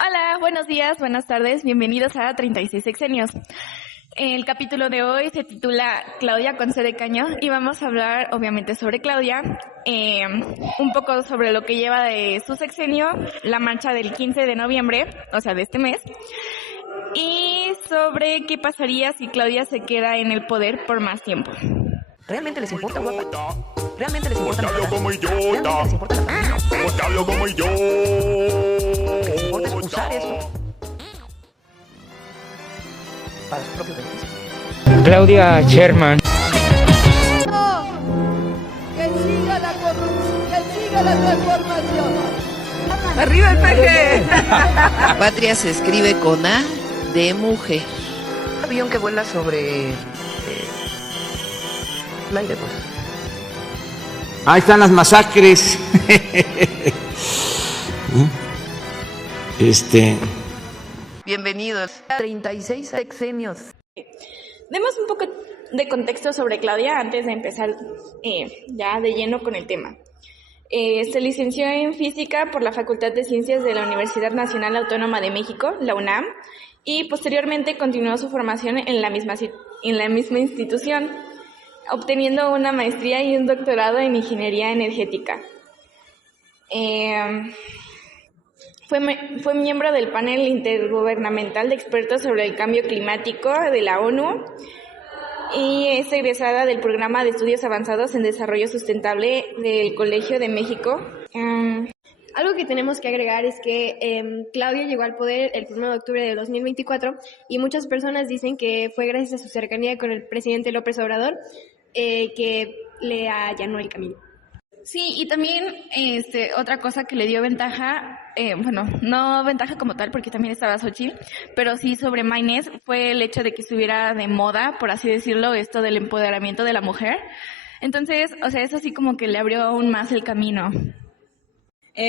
Hola, buenos días, buenas tardes, bienvenidos a 36 Sexenios. El capítulo de hoy se titula Claudia con C de Caño y vamos a hablar obviamente sobre Claudia, un poco sobre lo que lleva de su sexenio, la marcha del 15 de noviembre, o sea de este mes, y sobre qué pasaría si Claudia se queda en el poder por más tiempo. ¿Realmente les importa, guapa? ¿Realmente les importa? Te hablo como idiota. ¿Realmente les importa la familia? Te hablo como idiota. Lo que les importa es usar esto para su propio beneficio. Claudia Sherman. Que siga la corrupción, que siga la transformación. ¡Arriba el peje! Patria se escribe con A de mujer. Un avión que vuela sobre el aire, pues. Ahí están las masacres. Bienvenidos. 36 sexenios. Demos un poco de contexto sobre Claudia antes de empezar ya de lleno con el tema. Se licenció en Física por la Facultad de Ciencias de la Universidad Nacional Autónoma de México, la UNAM, y posteriormente continuó su formación en la misma institución, obteniendo una maestría y un doctorado en Ingeniería Energética. Fue miembro del panel intergubernamental de expertos sobre el cambio climático de la ONU y es egresada del programa de estudios avanzados en desarrollo sustentable del Colegio de México. Algo que tenemos que agregar es que Claudia llegó al poder el 1 de octubre de 2024 y muchas personas dicen que fue gracias a su cercanía con el presidente López Obrador que le allanó el camino. Sí, y también otra cosa que le dio ventaja, no ventaja como tal porque también estaba Xochitl, pero sí sobre Maynes fue el hecho de que estuviera de moda, por así decirlo, esto del empoderamiento de la mujer. Entonces, o sea, eso sí como que le abrió aún más el camino.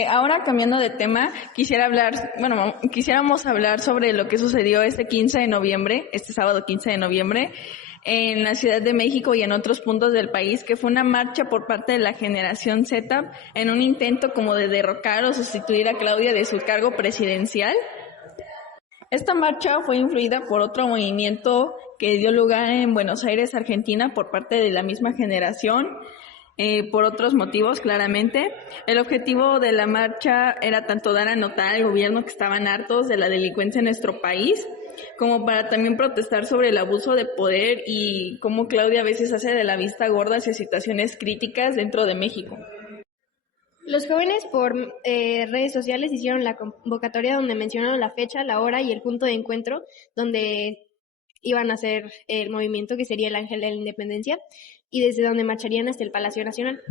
Ahora cambiando de tema, quisiéramos hablar sobre lo que sucedió este sábado 15 de noviembre, en la Ciudad de México y en otros puntos del país, que fue una marcha por parte de la generación Z en un intento como de derrocar o sustituir a Claudia de su cargo presidencial. Esta marcha fue influida por otro movimiento que dio lugar en Buenos Aires, Argentina, por parte de la misma generación, por otros motivos, claramente. El objetivo de la marcha era tanto dar a notar al gobierno que estaban hartos de la delincuencia en nuestro país, como para también protestar sobre el abuso de poder y cómo Claudia a veces hace de la vista gorda hacia situaciones críticas dentro de México. Los jóvenes por redes sociales hicieron la convocatoria donde mencionaron la fecha, la hora y el punto de encuentro donde iban a hacer el movimiento que sería el Ángel de la Independencia y desde donde marcharían hasta el Palacio Nacional.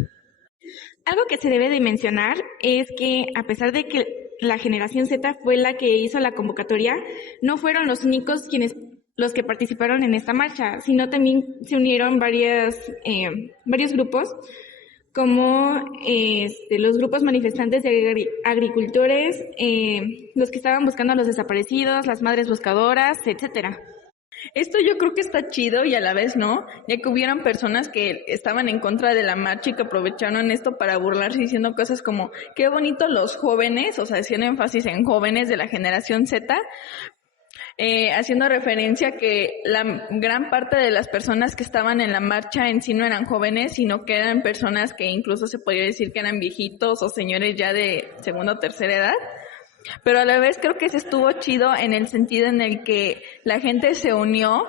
Algo que se debe de mencionar es que a pesar de que la generación Z fue la que hizo la convocatoria, no fueron los únicos los que participaron en esta marcha, sino también se unieron varios grupos, como los grupos manifestantes de agricultores, los que estaban buscando a los desaparecidos, las madres buscadoras, etcétera. Esto yo creo que está chido y a la vez no, ya que hubieron personas que estaban en contra de la marcha y que aprovecharon esto para burlarse diciendo cosas como qué bonito los jóvenes, o sea, haciendo énfasis en jóvenes de la generación Z, haciendo referencia a que la gran parte de las personas que estaban en la marcha en sí no eran jóvenes, sino que eran personas que incluso se podría decir que eran viejitos o señores ya de segunda o tercera edad. Pero a la vez creo que se estuvo chido en el sentido en el que la gente se unió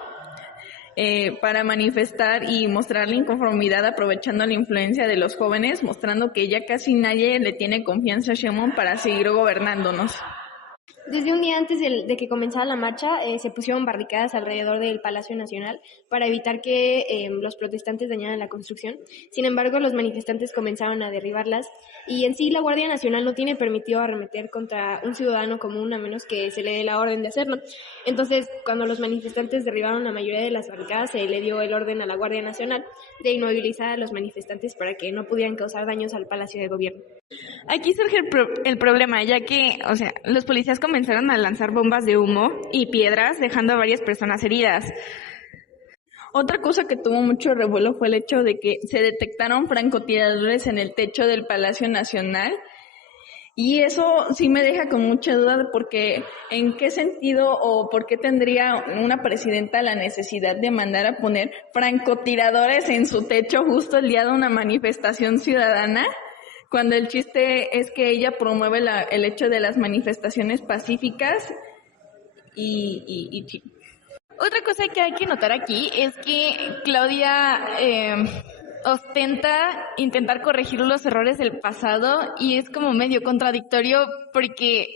para manifestar y mostrar la inconformidad aprovechando la influencia de los jóvenes, mostrando que ya casi nadie le tiene confianza a Sheinbaum para seguir gobernándonos. Desde un día antes de que comenzara la marcha, se pusieron barricadas alrededor del Palacio Nacional para evitar que los protestantes dañaran la construcción. Sin embargo, los manifestantes comenzaron a derribarlas y en sí la Guardia Nacional no tiene permitido arremeter contra un ciudadano común a menos que se le dé la orden de hacerlo. Entonces, cuando los manifestantes derribaron la mayoría de las barricadas, se le dio el orden a la Guardia Nacional de inmovilizar a los manifestantes para que no pudieran causar daños al Palacio de Gobierno. Aquí surge el problema, ya que, los policías comenzaron a lanzar bombas de humo y piedras, dejando a varias personas heridas. Otra cosa que tuvo mucho revuelo fue el hecho de que se detectaron francotiradores en el techo del Palacio Nacional Y eso sí me deja con mucha duda de porque en qué sentido o por qué tendría una presidenta la necesidad de mandar a poner francotiradores en su techo justo el día de una manifestación ciudadana, cuando el chiste es que ella promueve el hecho de las manifestaciones pacíficas y Otra cosa que hay que notar aquí es que Claudia ostenta intentar corregir los errores del pasado y es como medio contradictorio porque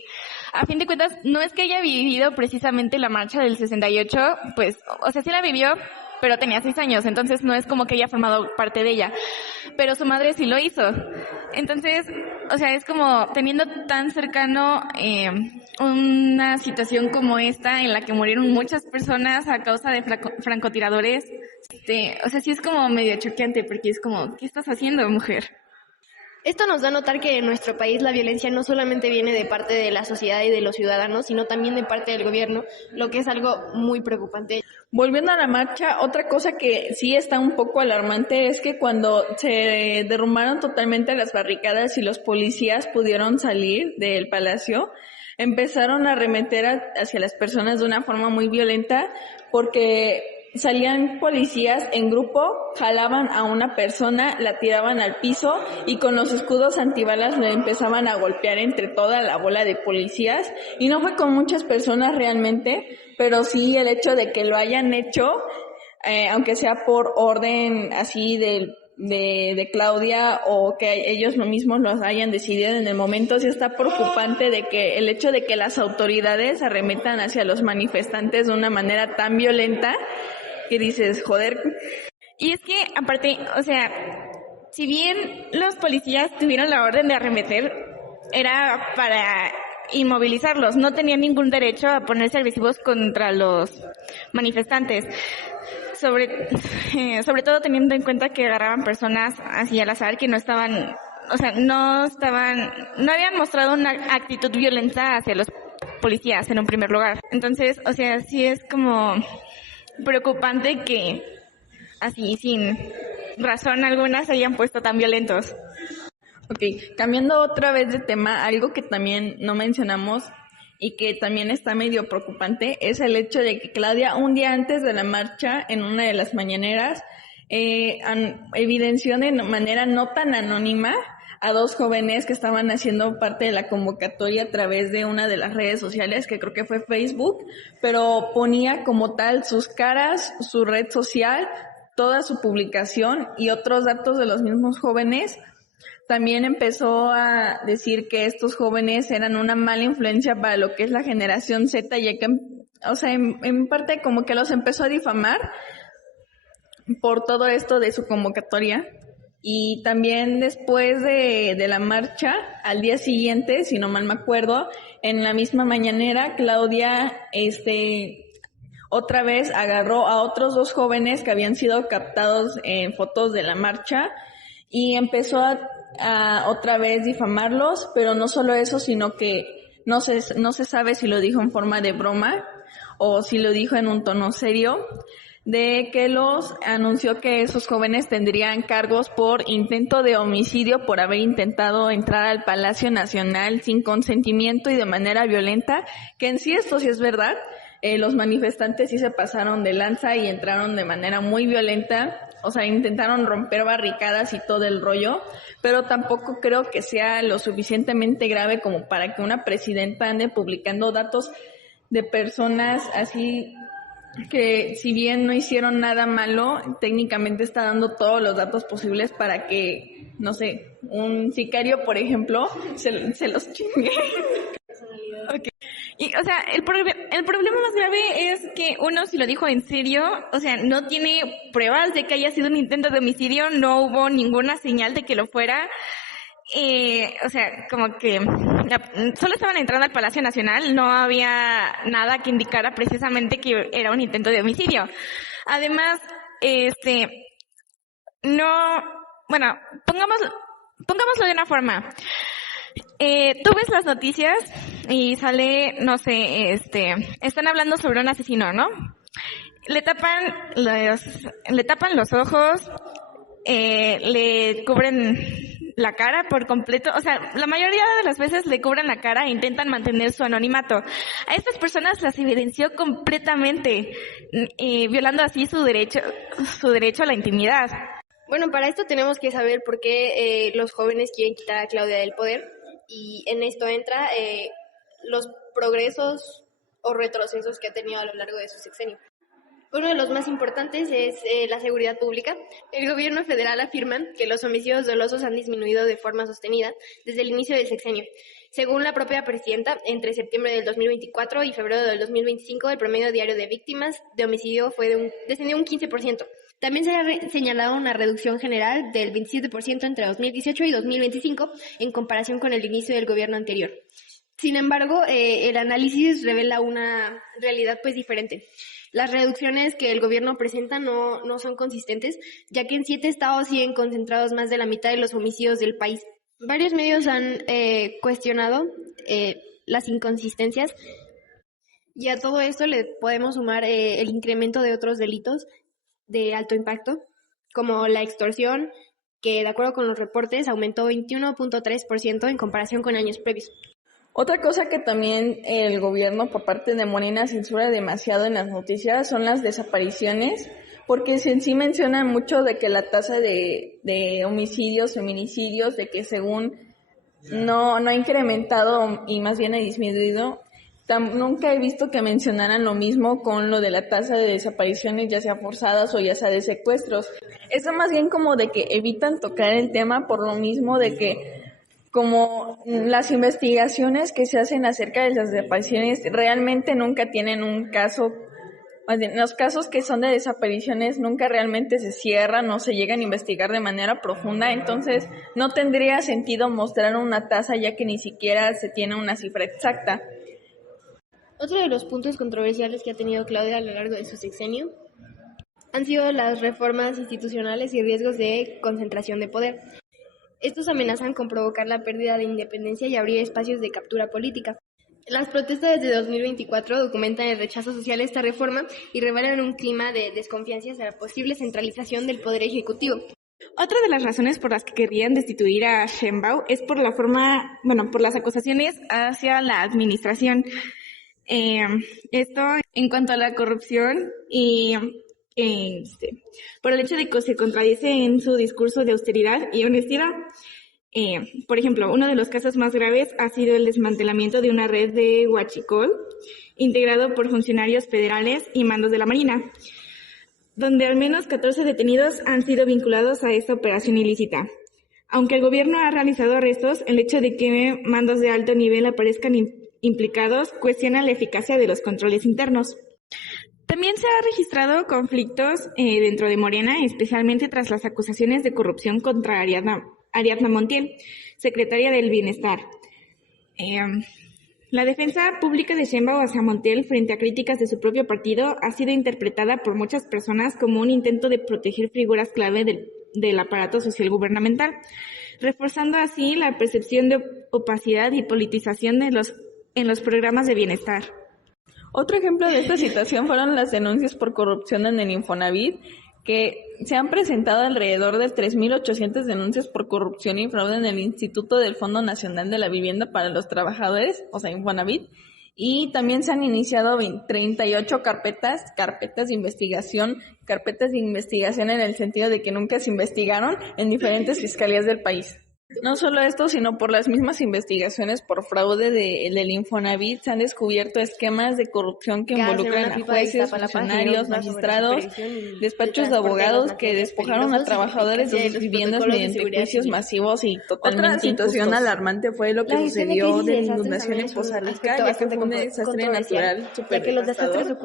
a fin de cuentas no es que haya vivido precisamente la marcha del 68, pues, o sea, sí la vivió, pero tenía 6 años, entonces no es como que haya formado parte de ella, pero su madre sí lo hizo. Entonces, o sea, es como teniendo tan cercano una situación como esta en la que murieron muchas personas a causa de francotiradores, o sea, sí es como medio choqueante porque es como, ¿qué estás haciendo, mujer? Esto nos da a notar que en nuestro país la violencia no solamente viene de parte de la sociedad y de los ciudadanos, sino también de parte del gobierno, lo que es algo muy preocupante. Volviendo a la marcha, otra cosa que sí está un poco alarmante es que cuando se derrumbaron totalmente las barricadas y los policías pudieron salir del palacio, empezaron a arremeter hacia las personas de una forma muy violenta porque salían policías en grupo, jalaban a una persona, la tiraban al piso y con los escudos antibalas le empezaban a golpear entre toda la bola de policías. Y no fue con muchas personas realmente, pero sí el hecho de que lo hayan hecho, aunque sea por orden así de Claudia o que ellos mismos los hayan decidido en el momento, sí está preocupante de que el hecho de que las autoridades arremetan hacia los manifestantes de una manera tan violenta que dices, joder. Y es que, aparte, o sea, si bien los policías tuvieron la orden de arremeter, era para inmovilizarlos, no tenían ningún derecho a ponerse agresivos contra los manifestantes. Sobre todo teniendo en cuenta que agarraban personas así al azar que no estaban, o sea, no habían mostrado una actitud violenta hacia los policías en un primer lugar. Entonces, o sea, sí es como preocupante que así sin razón alguna se hayan puesto tan violentos. Ok, cambiando otra vez de tema, algo que también no mencionamos y que también está medio preocupante es el hecho de que Claudia, un día antes de la marcha, en una de las mañaneras, evidenció de manera no tan anónima a 2 jóvenes que estaban haciendo parte de la convocatoria a través de una de las redes sociales, que creo que fue Facebook, pero ponía como tal sus caras, su red social, toda su publicación y otros datos de los mismos jóvenes. También empezó a decir que estos jóvenes eran una mala influencia para lo que es la generación Z, ya que, o sea, en parte como que los empezó a difamar por todo esto de su convocatoria. Y también después de la marcha, al día siguiente, si no mal me acuerdo, en la misma mañanera, Claudia, otra vez agarró a otros 2 jóvenes que habían sido captados en fotos de la marcha y empezó a otra vez difamarlos, pero no solo eso, sino que no se sabe si lo dijo en forma de broma o si lo dijo en un tono serio, de que los anunció que esos jóvenes tendrían cargos por intento de homicidio por haber intentado entrar al Palacio Nacional sin consentimiento y de manera violenta, que en sí esto sí es verdad. Los manifestantes sí se pasaron de lanza y entraron de manera muy violenta, o sea, intentaron romper barricadas y todo el rollo, pero tampoco creo que sea lo suficientemente grave como para que una presidenta ande publicando datos de personas así que si bien no hicieron nada malo, técnicamente está dando todos los datos posibles para que, no sé, un sicario, por ejemplo, se los chingue. Okay. Y, o sea, el problema más grave es que uno, si lo dijo en serio, o sea, no tiene pruebas de que haya sido un intento de homicidio, no hubo ninguna señal de que lo fuera. O sea, como que solo estaban entrando al Palacio Nacional, no había nada que indicara precisamente que era un intento de homicidio. Además, bueno, pongámoslo de una forma. Tú ves las noticias y sale, no sé, están hablando sobre un asesino, ¿no? Le tapan los ojos, le cubren la cara por completo, o sea, la mayoría de las veces le cubren la cara e intentan mantener su anonimato. A estas personas las evidenció completamente, violando así su derecho a la intimidad. Bueno, para esto tenemos que saber por qué los jóvenes quieren quitar a Claudia del poder, y en esto entra los progresos o retrocesos que ha tenido a lo largo de su sexenio. Uno de los más importantes es la seguridad pública. El gobierno federal afirma que los homicidios dolosos han disminuido de forma sostenida desde el inicio del sexenio. Según la propia presidenta, entre septiembre del 2024 y febrero del 2025, el promedio diario de víctimas de homicidio descendió un 15%. También se ha señalado una reducción general del 27% entre 2018 y 2025 en comparación con el inicio del gobierno anterior. Sin embargo, el análisis revela una realidad diferente. Las reducciones que el gobierno presenta no son consistentes, ya que en 7 estados siguen concentrados más de la mitad de los homicidios del país. Varios medios han cuestionado las inconsistencias, y a todo esto le podemos sumar el incremento de otros delitos de alto impacto, como la extorsión, que de acuerdo con los reportes aumentó 21.3% en comparación con años previos. Otra cosa que también el gobierno por parte de Morena censura demasiado en las noticias son las desapariciones, porque en sí mencionan mucho de que la tasa de homicidios, feminicidios, de que según no ha incrementado y más bien ha disminuido. Nunca he visto que mencionaran lo mismo con lo de la tasa de desapariciones, ya sea forzadas o ya sea de secuestros. Eso más bien como de que evitan tocar el tema por lo mismo de que como las investigaciones que se hacen acerca de las desapariciones realmente nunca tienen un caso, los casos que son de desapariciones nunca realmente se cierran o se llegan a investigar de manera profunda, entonces no tendría sentido mostrar una tasa ya que ni siquiera se tiene una cifra exacta. Otro de los puntos controversiales que ha tenido Claudia a lo largo de su sexenio han sido las reformas institucionales y riesgos de concentración de poder. Estos amenazan con provocar la pérdida de independencia y abrir espacios de captura política. Las protestas de 2024 documentan el rechazo social a esta reforma y revelan un clima de desconfianza hacia la posible centralización del poder ejecutivo. Otra de las razones por las que querrían destituir a Sheinbaum es por por las acusaciones hacia la administración. Esto en cuanto a la corrupción y por el hecho de que se contradice en su discurso de austeridad y honestidad. Por ejemplo, uno de los casos más graves ha sido el desmantelamiento de una red de huachicol integrado por funcionarios federales y mandos de la Marina, donde al menos 14 detenidos han sido vinculados a esta operación ilícita. Aunque el gobierno ha realizado arrestos, el hecho de que mandos de alto nivel aparezcan implicados cuestiona la eficacia de los controles internos. También se han registrado conflictos dentro de Morena, especialmente tras las acusaciones de corrupción contra Ariadna Montiel, secretaria del Bienestar. La defensa pública de Sheinbaum hacia Montiel frente a críticas de su propio partido ha sido interpretada por muchas personas como un intento de proteger figuras clave del aparato social gubernamental, reforzando así la percepción de opacidad y politización en los programas de bienestar. Otro ejemplo de esta situación fueron las denuncias por corrupción en el Infonavit, que se han presentado alrededor de 3.800 denuncias por corrupción y fraude en el Instituto del Fondo Nacional de la Vivienda para los Trabajadores, o sea, Infonavit, y también se han iniciado 38 carpetas de investigación en el sentido de que nunca se investigaron en diferentes fiscalías del país. No solo esto, sino por las mismas investigaciones por fraude del Infonavit se han descubierto esquemas de corrupción que involucran a jueces, funcionarios, magistrados, despachos de abogados que despojaron a trabajadores de sus viviendas mediante juicios masivos y totalmente Otra situación alarmante fue lo que sucedió de la inundación en Poza Rica, ya que fue un desastre natural súper devastador.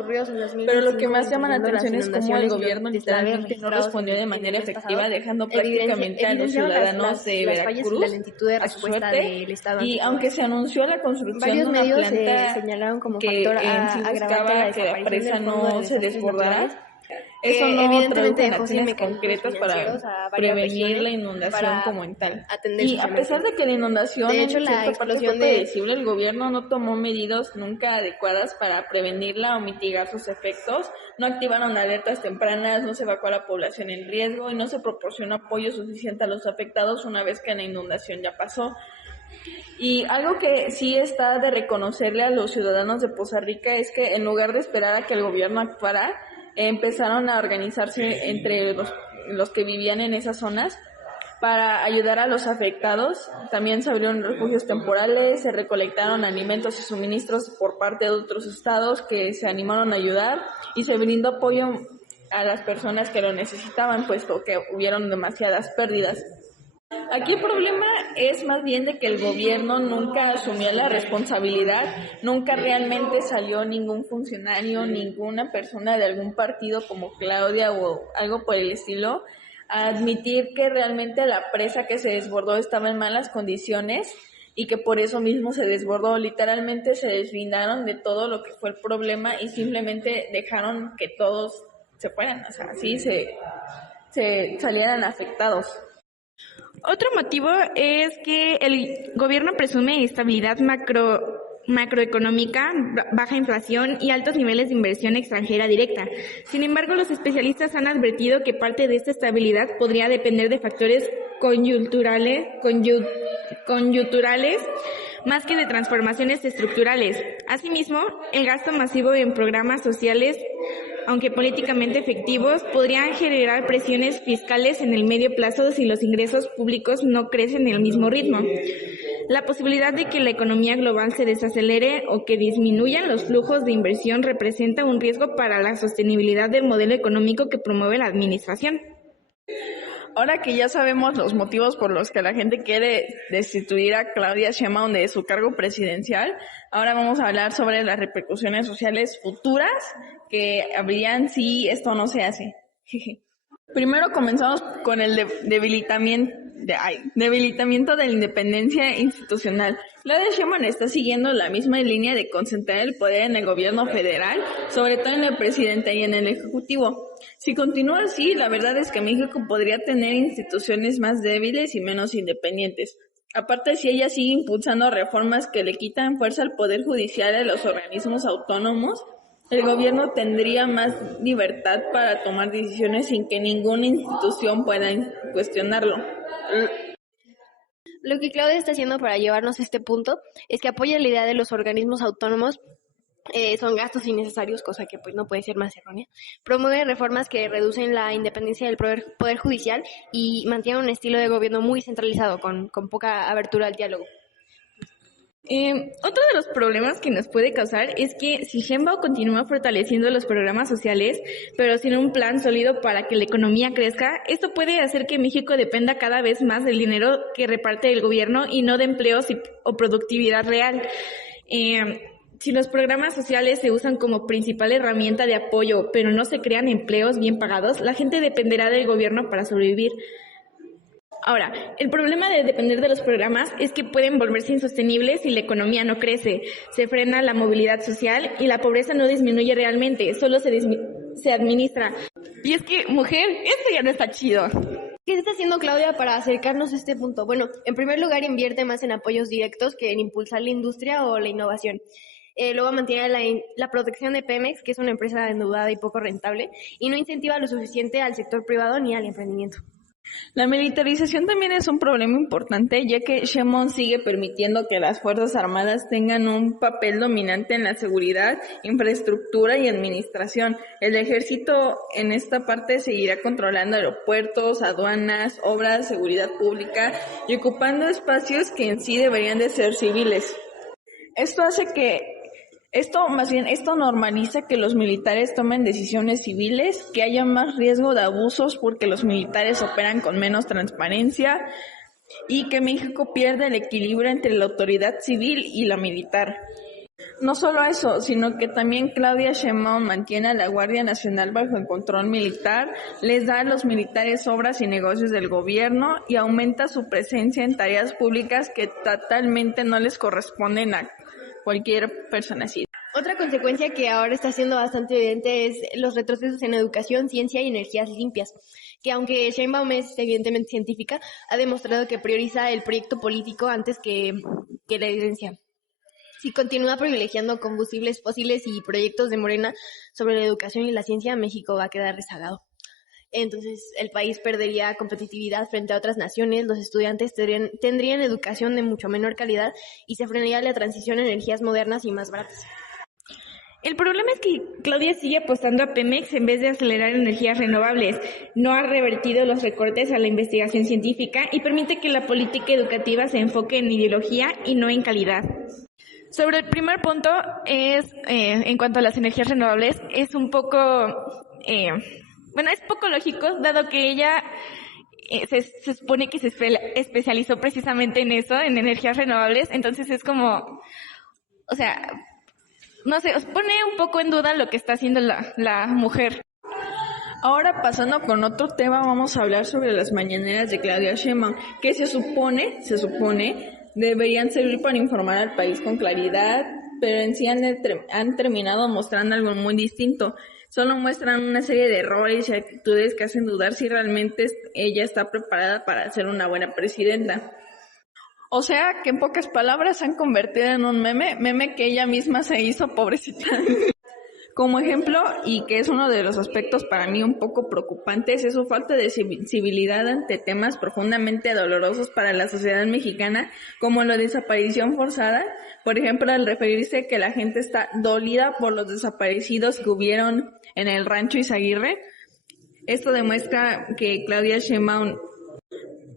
Pero lo que más llama la atención es cómo el gobierno literalmente no respondió de manera efectiva, dejando prácticamente a los ciudadanos de Veracruz la lentitud de respuesta del Estado. Y aunque se anunció la construcción de una planta señalaron como que factor en sí buscaba que la presa no se desbordara, eso no evidentemente traduce en acciones concretas para prevenir la inundación como en tal. Y a pesar de que la inundación de hecho, en la cierta parte explosión fue predecible, el gobierno no tomó medidas nunca adecuadas para prevenirla o mitigar sus efectos, no activaron alertas tempranas, no se evacuó a la población en riesgo y no se proporcionó apoyo suficiente a los afectados una vez que la inundación ya pasó. Y algo que sí está de reconocerle a los ciudadanos de Poza Rica es que en lugar de esperar a que el gobierno actuara, empezaron a organizarse entre los que vivían en esas zonas para ayudar a los afectados. También se abrieron refugios temporales, se recolectaron alimentos y suministros por parte de otros estados que se animaron a ayudar y se brindó apoyo a las personas que lo necesitaban, puesto que hubieron demasiadas pérdidas. Aquí el problema es más bien de que el gobierno nunca asumió la responsabilidad, nunca realmente salió ningún funcionario, ninguna persona de algún partido como Claudia o algo por el estilo, a admitir que realmente la presa que se desbordó estaba en malas condiciones y que por eso mismo se desbordó. Literalmente se deslindaron de todo lo que fue el problema y simplemente dejaron que todos se fueran, o sea, así se salieran afectados. Otro motivo es que el gobierno presume estabilidad macroeconómica, baja inflación y altos niveles de inversión extranjera directa. Sin embargo, los especialistas han advertido que parte de esta estabilidad podría depender de factores coyunturales más que de transformaciones estructurales. Asimismo, el gasto masivo en programas sociales, aunque políticamente efectivos, podrían generar presiones fiscales en el medio plazo si los ingresos públicos no crecen en el mismo ritmo. La posibilidad de que la economía global se desacelere o que disminuyan los flujos de inversión representa un riesgo para la sostenibilidad del modelo económico que promueve la administración. Ahora que ya sabemos los motivos por los que la gente quiere destituir a Claudia Sheinbaum de su cargo presidencial, ahora vamos a hablar sobre las repercusiones sociales futuras que habrían si esto no se hace. Primero comenzamos con el debilitamiento de la independencia institucional. Claudia Sheinbaum está siguiendo la misma línea de concentrar el poder en el gobierno federal, sobre todo en el presidente y en el ejecutivo. Si continúa así, la verdad es que México podría tener instituciones más débiles y menos independientes. Aparte, si ella sigue impulsando reformas que le quitan fuerza al poder judicial y a los organismos autónomos, el gobierno tendría más libertad para tomar decisiones sin que ninguna institución pueda cuestionarlo. Lo que Claudia está haciendo para llevarnos a este punto es que apoya la idea de los organismos autónomos. Son gastos innecesarios, cosa que pues no puede ser más errónea. Promueve reformas que reducen la independencia del poder judicial y mantiene un estilo de gobierno muy centralizado, con poca abertura al diálogo. Otro de los problemas que nos puede causar es que si Sheinbaum continúa fortaleciendo los programas sociales, pero sin un plan sólido para que la economía crezca, esto puede hacer que México dependa cada vez más del dinero que reparte el gobierno y no de empleos o productividad real. Si los programas sociales se usan como principal herramienta de apoyo, pero no se crean empleos bien pagados, la gente dependerá del gobierno para sobrevivir. Ahora, el problema de depender de los programas es que pueden volverse insostenibles si la economía no crece, se frena la movilidad social y la pobreza no disminuye realmente, solo se administra. Y es que, mujer, esto ya no está chido. ¿Qué está haciendo Claudia para acercarnos a este punto? Bueno, en primer lugar invierte más en apoyos directos que en impulsar la industria o la innovación. Luego mantiene la protección de Pemex, que es una empresa endeudada y poco rentable, y no incentiva lo suficiente al sector privado ni al emprendimiento. La militarización también es un problema importante, ya que Sheinbaum sigue permitiendo que las Fuerzas Armadas tengan un papel dominante en la seguridad, infraestructura y administración. El ejército en esta parte seguirá controlando aeropuertos, aduanas, obras, seguridad pública y ocupando espacios que en sí deberían de ser civiles. Esto normaliza que los militares tomen decisiones civiles, que haya más riesgo de abusos porque los militares operan con menos transparencia y que México pierde el equilibrio entre la autoridad civil y la militar. No solo eso, sino que también Claudia Sheinbaum mantiene a la Guardia Nacional bajo el control militar, les da a los militares obras y negocios del gobierno y aumenta su presencia en tareas públicas que totalmente no les corresponden a cualquier persona así. Otra consecuencia que ahora está siendo bastante evidente es los retrocesos en educación, ciencia y energías limpias, que aunque Sheinbaum es evidentemente científica, ha demostrado que prioriza el proyecto político antes que la evidencia. Si continúa privilegiando combustibles fósiles y proyectos de Morena sobre la educación y la ciencia, México va a quedar rezagado. Entonces el país perdería competitividad frente a otras naciones, los estudiantes tendrían educación de mucho menor calidad y se frenaría la transición a energías modernas y más baratas. El problema es que Claudia sigue apostando a Pemex en vez de acelerar energías renovables. No ha revertido los recortes a la investigación científica y permite que la política educativa se enfoque en ideología y no en calidad. Sobre el primer punto, en cuanto a las energías renovables, es un poco... es poco lógico, dado que ella se supone que se especializó precisamente en eso, en energías renovables, entonces es como, no sé, os pone un poco en duda lo que está haciendo la mujer. Ahora, pasando con otro tema, vamos a hablar sobre las mañaneras de Claudia Sheinbaum, que se supone, deberían servir para informar al país con claridad, pero en sí han terminado mostrando algo muy distinto. Solo muestran una serie de errores y actitudes que hacen dudar si realmente ella está preparada para ser una buena presidenta. O sea, que en pocas palabras se han convertido en un meme que ella misma se hizo, pobrecita. Como ejemplo, y que es uno de los aspectos para mí un poco preocupantes, es su falta de sensibilidad ante temas profundamente dolorosos para la sociedad mexicana, como la desaparición forzada. Por ejemplo, al referirse que la gente está dolida por los desaparecidos que hubieron en el rancho Izaguirre. Esto demuestra que Claudia Sheinbaum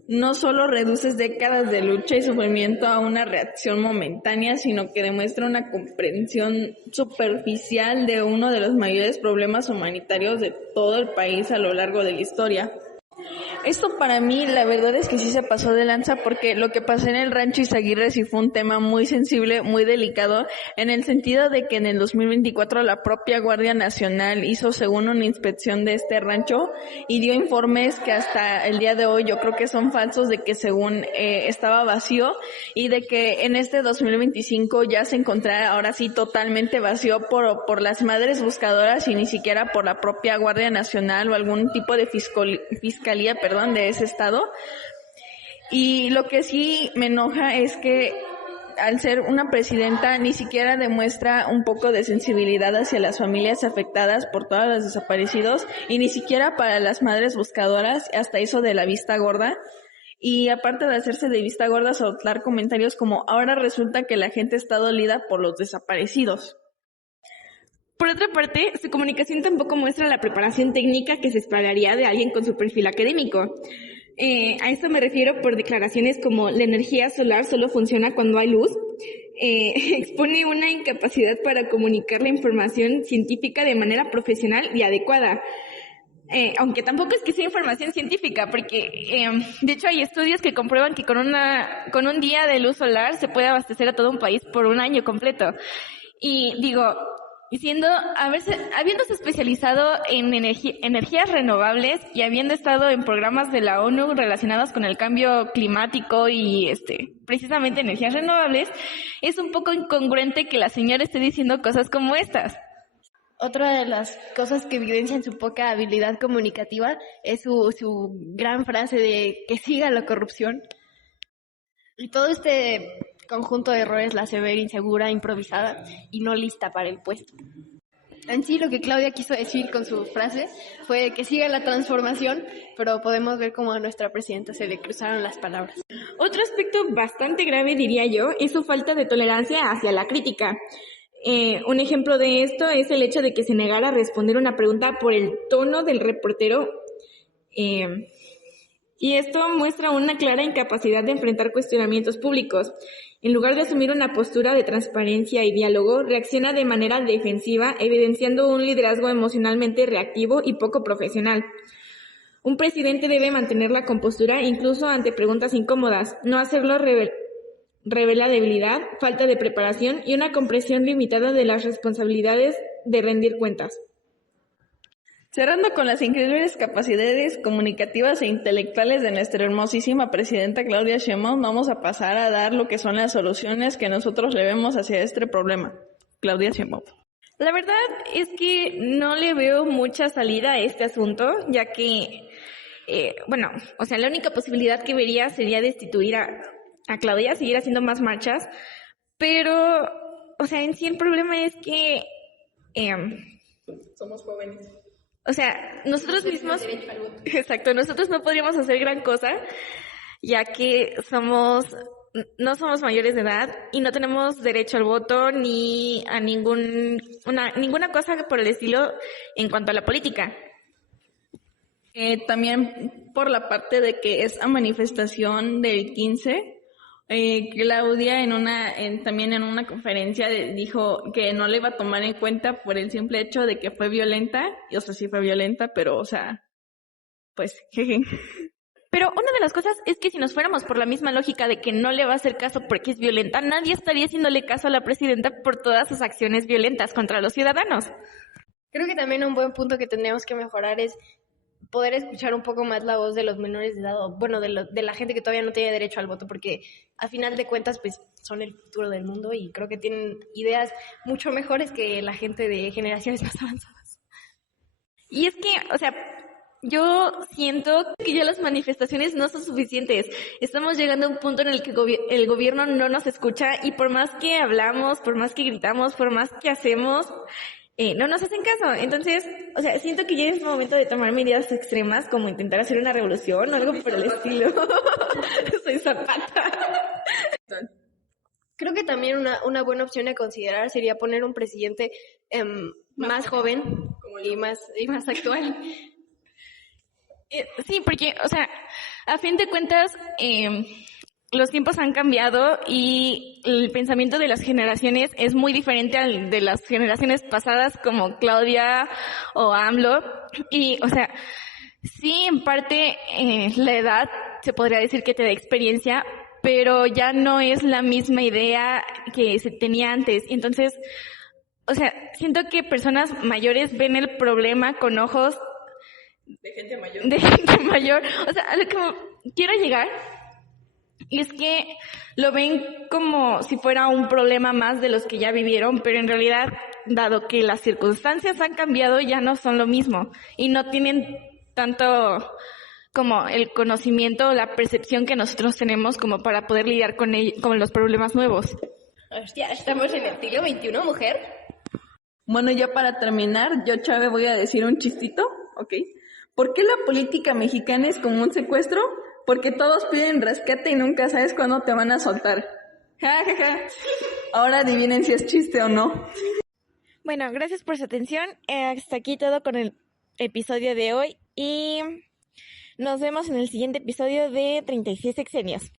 no solo reduce décadas de lucha y sufrimiento a una reacción momentánea, sino que demuestra una comprensión superficial de uno de los mayores problemas humanitarios de todo el país a lo largo de la historia. Esto para mí, la verdad es que sí se pasó de lanza, porque lo que pasó en el rancho Izaguirre sí fue un tema muy sensible, muy delicado, en el sentido de que en el 2024 la propia Guardia Nacional hizo, según una inspección de este rancho, y dio informes que hasta el día de hoy yo creo que son falsos, de que según estaba vacío, y de que en este 2025 ya se encontrará ahora sí totalmente vacío por las madres buscadoras y ni siquiera por la propia Guardia Nacional o algún tipo de fiscalía de ese estado. Y lo que sí me enoja es que al ser una presidenta ni siquiera demuestra un poco de sensibilidad hacia las familias afectadas por todos los desaparecidos, y ni siquiera para las madres buscadoras, hasta hizo de la vista gorda. Y aparte de hacerse de vista gorda, soltar comentarios como: ahora resulta que la gente está dolida por los desaparecidos. Por otra parte, su comunicación tampoco muestra la preparación técnica que se esperaría de alguien con su perfil académico. A esto me refiero por declaraciones como: la energía solar solo funciona cuando hay luz. Expone una incapacidad para comunicar la información científica de manera profesional y adecuada. Aunque tampoco es que sea información científica, porque de hecho hay estudios que comprueban que con un día de luz solar se puede abastecer a todo un país por un año completo. Y digo, habiéndose especializado en energías renovables y habiendo estado en programas de la ONU relacionados con el cambio climático y precisamente energías renovables, es un poco incongruente que la señora esté diciendo cosas como estas. Otra de las cosas que evidencian su poca habilidad comunicativa es su gran frase de que siga la corrupción. Y todo este conjunto de errores la hace ver insegura, improvisada y no lista para el puesto. En sí, lo que Claudia quiso decir con su frase fue que siga la transformación, pero podemos ver cómo a nuestra presidenta se le cruzaron las palabras. Otro aspecto bastante grave, diría yo, es su falta de tolerancia hacia la crítica. Un ejemplo de esto es el hecho de que se negara a responder una pregunta por el tono del reportero. Y esto muestra una clara incapacidad de enfrentar cuestionamientos públicos. En lugar de asumir una postura de transparencia y diálogo, reacciona de manera defensiva, evidenciando un liderazgo emocionalmente reactivo y poco profesional. Un presidente debe mantener la compostura incluso ante preguntas incómodas. No hacerlo revela debilidad, falta de preparación y una comprensión limitada de las responsabilidades de rendir cuentas. Cerrando con las increíbles capacidades comunicativas e intelectuales de nuestra hermosísima presidenta Claudia Sheinbaum, vamos a pasar a dar lo que son las soluciones que nosotros le vemos hacia este problema. Claudia Sheinbaum. La verdad es que no le veo mucha salida a este asunto, ya que, la única posibilidad que vería sería destituir a Claudia, seguir haciendo más marchas, pero, en sí el problema es que... somos jóvenes. Nosotros mismos, exacto, nosotros no podríamos hacer gran cosa, ya que no somos mayores de edad y no tenemos derecho al voto ni a ninguna cosa por el estilo en cuanto a la política. También por la parte de que esa manifestación del 15, Claudia también en una conferencia dijo que no le iba a tomar en cuenta por el simple hecho de que fue violenta, y sí fue violenta, pero pues jeje. Pero una de las cosas es que si nos fuéramos por la misma lógica de que no le va a hacer caso porque es violenta, nadie estaría haciéndole caso a la presidenta por todas sus acciones violentas contra los ciudadanos. Creo que también un buen punto que tendríamos que mejorar es poder escuchar un poco más la voz de los menores de edad, de la gente que todavía no tiene derecho al voto, porque a final de cuentas pues son el futuro del mundo y creo que tienen ideas mucho mejores que la gente de generaciones más avanzadas. Y es que, yo siento que ya las manifestaciones no son suficientes. Estamos llegando a un punto en el que el gobierno no nos escucha y por más que hablamos, por más que gritamos, por más que hacemos, no nos hacen caso. Entonces, siento que ya es momento de tomar medidas extremas como intentar hacer una revolución o algo por el estilo. Soy Zapata. Creo que también una buena opción a considerar sería poner un presidente más joven y más actual. Sí, porque, a fin de cuentas, los tiempos han cambiado y el pensamiento de las generaciones es muy diferente al de las generaciones pasadas como Claudia o AMLO. Y, sí, en parte la edad se podría decir que te da experiencia, pero ya no es la misma idea que se tenía antes. Entonces, siento que personas mayores ven el problema con ojos de gente mayor. A lo que quiero llegar es que lo ven como si fuera un problema más de los que ya vivieron, pero en realidad, dado que las circunstancias han cambiado, ya no son lo mismo y no tienen tanto como el conocimiento o la percepción que nosotros tenemos como para poder lidiar con los problemas nuevos. Hostia, estamos en el siglo XXI, mujer. Bueno, ya para terminar, yo, Chávez, voy a decir un chistito, ¿ok? ¿Por qué la política mexicana es como un secuestro? Porque todos piden rescate y nunca sabes cuándo te van a soltar. Ja, ja, ja. Ahora adivinen si es chiste o no. Bueno, gracias por su atención. Hasta aquí todo con el episodio de hoy y nos vemos en el siguiente episodio de 36 Sexenios.